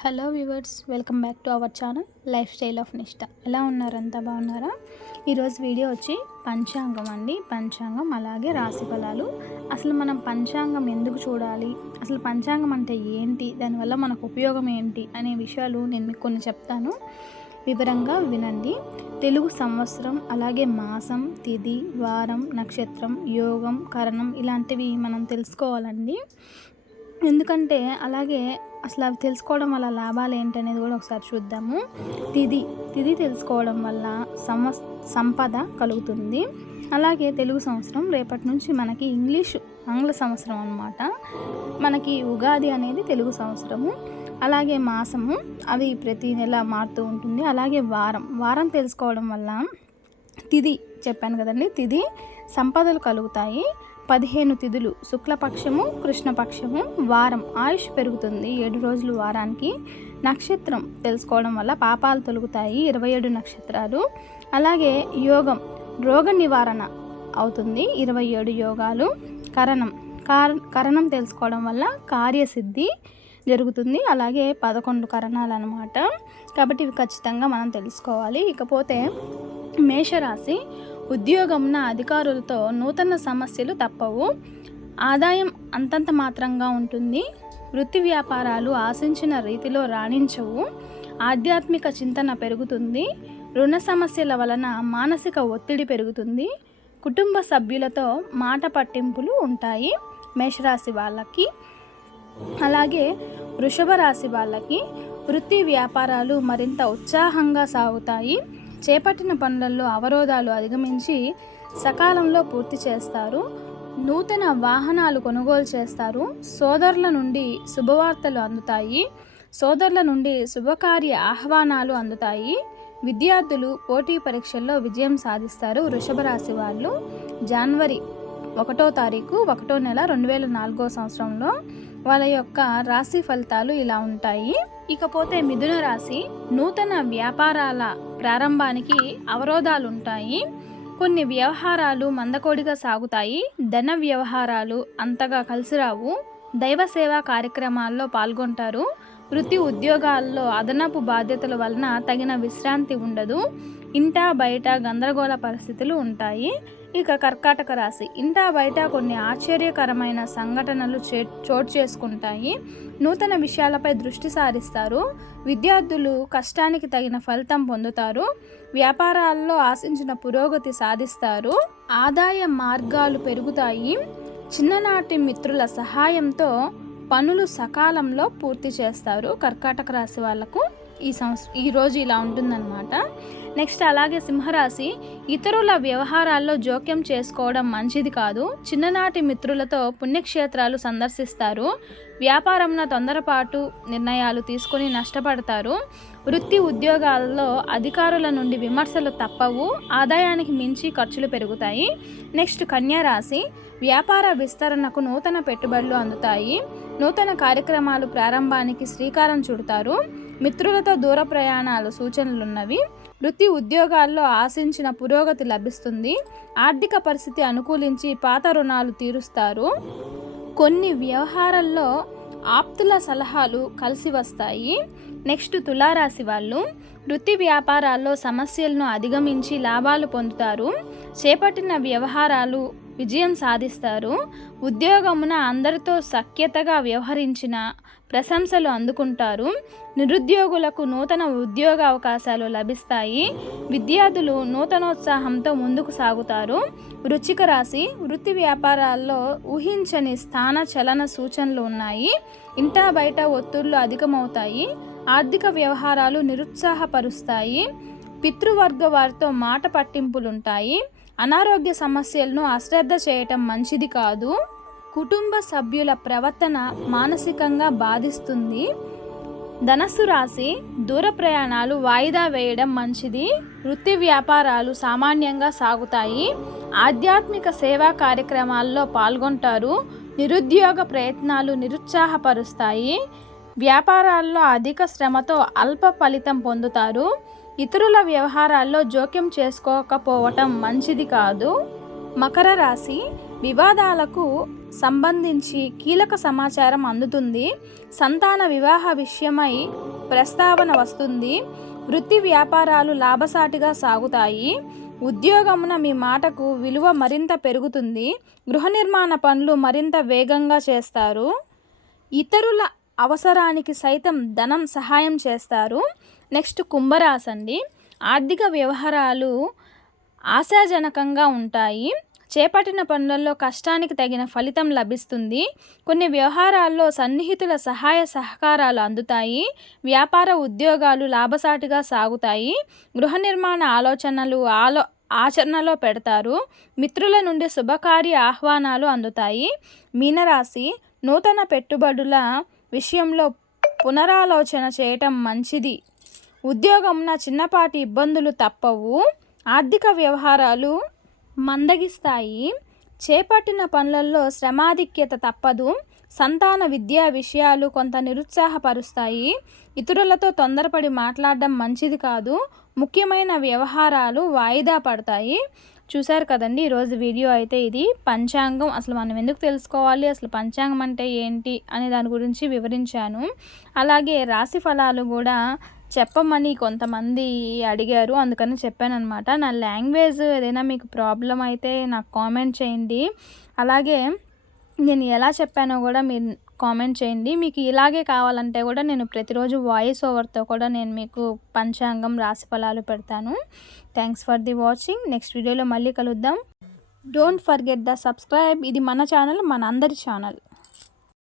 Hello viewers, welcome back to our channel life style of నిష్ట. ఎలా ఉన్నారంతా బాగున్నారా? ఈరోజు video వచ్చి పంచాంగం అండి. పంచాంగం అలాగే రాశి ఫలాలు. అసలు మనం పంచాంగం ఎందుకు చూడాలి, అసలు పంచాంగం అంటే ఏంటి, దానివల్ల మనకు ఉపయోగం ఏంటి అనే విషయాలు నేను మీకు కొన్ని చెప్తాను, వివరంగా వినండి. తెలుగు సంవత్సరం అలాగే మాసం, తిథి, వారం, నక్షత్రం, యోగం, కరణం ఇలాంటివి మనం తెలుసుకోవాలండి. ఎందుకంటే అలాగే అసలు అవి తెలుసుకోవడం వల్ల లాభాలు ఏంటనేది కూడా ఒకసారి చూద్దాము. తిథి తెలుసుకోవడం వల్ల సంపద కలుగుతుంది. అలాగే తెలుగు సంవత్సరం రేపటి నుంచి మనకి ఆంగ్ల సంవత్సరం అన్నమాట. మనకి ఉగాది అనేది తెలుగు సంవత్సరము. అలాగే మాసము అవి ప్రతి నెల మారుతూ ఉంటుంది. అలాగే వారం తెలుసుకోవడం వల్ల తిథి చెప్పాను కదండి, తిథి సంపదలు కలుగుతాయి. 15 తిథులు, శుక్లపక్షము, కృష్ణపక్షము, వారం ఆయుష్ పెరుగుతుంది 7 రోజులు వారానికి. నక్షత్రం తెలుసుకోవడం వల్ల పాపాలు తొలుగుతాయి 27 నక్షత్రాలు. అలాగే యోగం రోగ నివారణ అవుతుంది 27 యోగాలు. కరణం తెలుసుకోవడం వల్ల కార్యసిద్ధి జరుగుతుంది. అలాగే 11 కరణాలు అన్నమాట. కాబట్టి ఇవి ఖచ్చితంగా మనం తెలుసుకోవాలి. ఇకపోతే మేషరాశి, ఉద్యోగంన అధికారులతో నూతన సమస్యలు తప్పవు. ఆదాయం అంతంత మాత్రంగా ఉంటుంది. వృత్తి వ్యాపారాలు ఆశించిన రీతిలో రాణించవు. ఆధ్యాత్మిక చింతన పెరుగుతుంది. రుణ సమస్యల వలన మానసిక ఒత్తిడి పెరుగుతుంది. కుటుంబ సభ్యులతో మాట పట్టింపులు ఉంటాయి మేషరాశి వాళ్ళకి. అలాగే వృషభ రాశి వాళ్ళకి వృత్తి వ్యాపారాలు మరింత ఉత్సాహంగా సాగుతాయి. చేపట్టిన పనులలో అవరోధాలు అధిగమించి సకాలంలో పూర్తి చేస్తారు. నూతన వాహనాలు కొనుగోలు చేస్తారు. సోదరుల నుండి శుభవార్తలు అందుతాయి. సోదరుల నుండి శుభకార్య ఆహ్వానాలు అందుతాయి. విద్యార్థులు పోటీ పరీక్షల్లో విజయం సాధిస్తారు. వృషభ రాశి వాళ్ళు జనవరి 1వ తారీఖు 1వ నెల 2004 సంవత్సరంలో వాళ్ళ యొక్క రాశి ఫలితాలు ఇలా ఉంటాయి. ఇకపోతే మిథున రాశి, నూతన వ్యాపారాల ప్రారంభానికి అవరోధాలు ఉంటాయి. కొన్ని వ్యవహారాలు మందకోడిగా సాగుతాయి. ధన వ్యవహారాలు అంతగా కలిసిరావు. దైవ సేవా కార్యక్రమాల్లో పాల్గొంటారు. వృత్తి ఉద్యోగాల్లో అదనపు బాధ్యతల వలన తగిన విశ్రాంతి ఉండదు. ఇంటా బయట గందరగోళ పరిస్థితులు ఉంటాయి. ఇక కర్కాటక రాశి, ఇంటా బయట కొన్ని ఆశ్చర్యకరమైన సంఘటనలు చోటు చేసుకుంటాయి. నూతన విషయాలపై దృష్టి సారిస్తారు. విద్యార్థులు కష్టానికి తగిన ఫలితం పొందుతారు. వ్యాపారాల్లో ఆశించిన పురోగతి సాధిస్తారు. ఆదాయ మార్గాలు పెరుగుతాయి. చిన్ననాటి మిత్రుల సహాయంతో పనులు సకాలంలో పూర్తి చేస్తారు. కర్కాటక రాశి వాళ్ళకు ఈ రోజు ఇలా ఉంటుందన్నమాట. నెక్స్ట్ అలాగే సింహరాశి, ఇతరుల వ్యవహారాల్లో జోక్యం చేసుకోవడం మంచిది కాదు. చిన్ననాటి మిత్రులతో పుణ్యక్షేత్రాలు సందర్శిస్తారు. వ్యాపారంలో తొందరపాటు నిర్ణయాలు తీసుకొని నష్టపడతారు. వృత్తి ఉద్యోగాల్లో అధికారుల నుండి విమర్శలు తప్పవు. ఆదాయానికి మించి ఖర్చులు పెరుగుతాయి. నెక్స్ట్ కన్యా రాశి, వ్యాపార విస్తరణకు నూతన పెట్టుబడులు అందుతాయి. నూతన కార్యక్రమాలు ప్రారంభానికి శ్రీకారం చుడతారు. మిత్రులతో దూర ప్రయాణాలు సూచనలున్నవి. వృత్తి ఉద్యోగాల్లో ఆశించిన పురోగతి లభిస్తుంది. ఆర్థిక పరిస్థితి అనుకూలించి పాత రుణాలు తీరుస్తారు. కొన్ని వ్యవహారాల్లో ఆప్తుల సలహాలు కలిసి వస్తాయి. నెక్స్ట్ తులారాశి వాళ్ళు, వృత్తి వ్యాపారాల్లో సమస్యలను అధిగమించి లాభాలు పొందుతారు. చేపట్టిన వ్యవహారాలు విజయం సాధిస్తారు. ఉద్యోగమున అందరితో సఖ్యతగా వ్యవహరించిన ప్రశంసలు అందుకుంటారు. నిరుద్యోగులకు నూతన ఉద్యోగ అవకాశాలు లభిస్తాయి. విద్యార్థులు నూతనోత్సాహంతో ముందుకు సాగుతారు. వృశ్చిక రాశి, వృత్తి వ్యాపారాల్లో ఊహించని స్థాన చలన సూచనలు ఉన్నాయి. ఇంటా బయట ఒత్తిళ్లు అధికమవుతాయి. ఆర్థిక వ్యవహారాలు నిరుత్సాహపరుస్తాయి. పితృవర్గ వారితో మాట పట్టింపులుంటాయి. అనారోగ్య సమస్యలను అశ్రద్ధ చేయటం మంచిది కాదు. కుటుంబ సభ్యుల ప్రవర్తన మానసికంగా బాధిస్తుంది. ధనస్సు రాశి, దూర ప్రయాణాలు వాయిదా వేయడం మంచిది. వృత్తి వ్యాపారాలు సామాన్యంగా సాగుతాయి. ఆధ్యాత్మిక సేవా కార్యక్రమాల్లో పాల్గొంటారు. నిరుద్యోగ ప్రయత్నాలు నిరుత్సాహపరుస్తాయి. వ్యాపారాల్లో అధిక శ్రమతో అల్ప ఫలితం పొందుతారు. ఇతరుల వ్యవహారాల్లో జోక్యం చేసుకోకపోవటం మంచిది కాదు. మకర రాశి, వివాదాలకు సంబంధించి కీలక సమాచారం అందుతుంది. సంతాన వివాహ విషయమై ప్రస్తావన వస్తుంది. వృత్తి వ్యాపారాలు లాభసాటిగా సాగుతాయి. ఉద్యోగమున మీ మాటకు విలువ మరింత పెరుగుతుంది. గృహ నిర్మాణ పనులు మరింత వేగంగా చేస్తారు. ఇతరుల అవసరానికి సైతం ధనం సహాయం చేస్తారు. నెక్స్ట్ కుంభరాశి అండి. ఆర్థిక వ్యవహారాలు ఆశాజనకంగా ఉంటాయి. చేపట్టిన పనులలో కష్టానికి తగిన ఫలితం లభిస్తుంది. కొన్ని వ్యవహారాల్లో సన్నిహితుల సహాయ సహకారాలు అందుతాయి. వ్యాపార ఉద్యోగాలు లాభసాటిగా సాగుతాయి. గృహ నిర్మాణ ఆలోచనలు ఆచరణలో పెడతారు. మిత్రుల నుండి శుభకార్య ఆహ్వానాలు అందుతాయి. మీనరాశి. నూతన పెట్టుబడుల విషయంలో పునరాలోచన చేయటం మంచిది. ఉద్యోగంన చిన్నపాటి ఇబ్బందులు తప్పవు. ఆర్థిక వ్యవహారాలు మందగిస్తాయి. చేపట్టిన పనులలో శ్రమాధిక్యత తప్పదు. సంతాన విద్యా విషయాలు కొంత నిరుత్సాహపరుస్తాయి. ఇతరులతో తొందరపడి మాట్లాడడం మంచిది కాదు. ముఖ్యమైన వ్యవహారాలు వాయిదా పడతాయి. చూశారు కదండి ఈరోజు వీడియో అయితే ఇది. పంచాంగం అసలు మనం ఎందుకు తెలుసుకోవాలి, అసలు పంచాంగం అంటే ఏంటి అనే దాని గురించి వివరించాను. అలాగే రాశి ఫలాలు కూడా చెప్పమని కొంతమంది అడిగారు, అందుకని చెప్పానమాట. నా లాంగ్వేజ్ ఏదైనా మీకు ప్రాబ్లం అయితే నాకు కామెంట్ చేయండి. అలాగే నేను ఎలా చెప్పానో కూడా మీరు కామెంట్ చేయండి. మీకు ఇలాగే కావాలంటే కూడా నేను ప్రతిరోజు వాయిస్ ఓవర్తో కూడా నేను మీకు పంచాంగం రాశి ఫలాలు పెడతాను. Thanks for the watching. Next వీడియోలో మళ్ళీ కలుద్దాం. Don't forget the subscribe. ఇది మన ఛానల్, మన అందరి ఛానల్.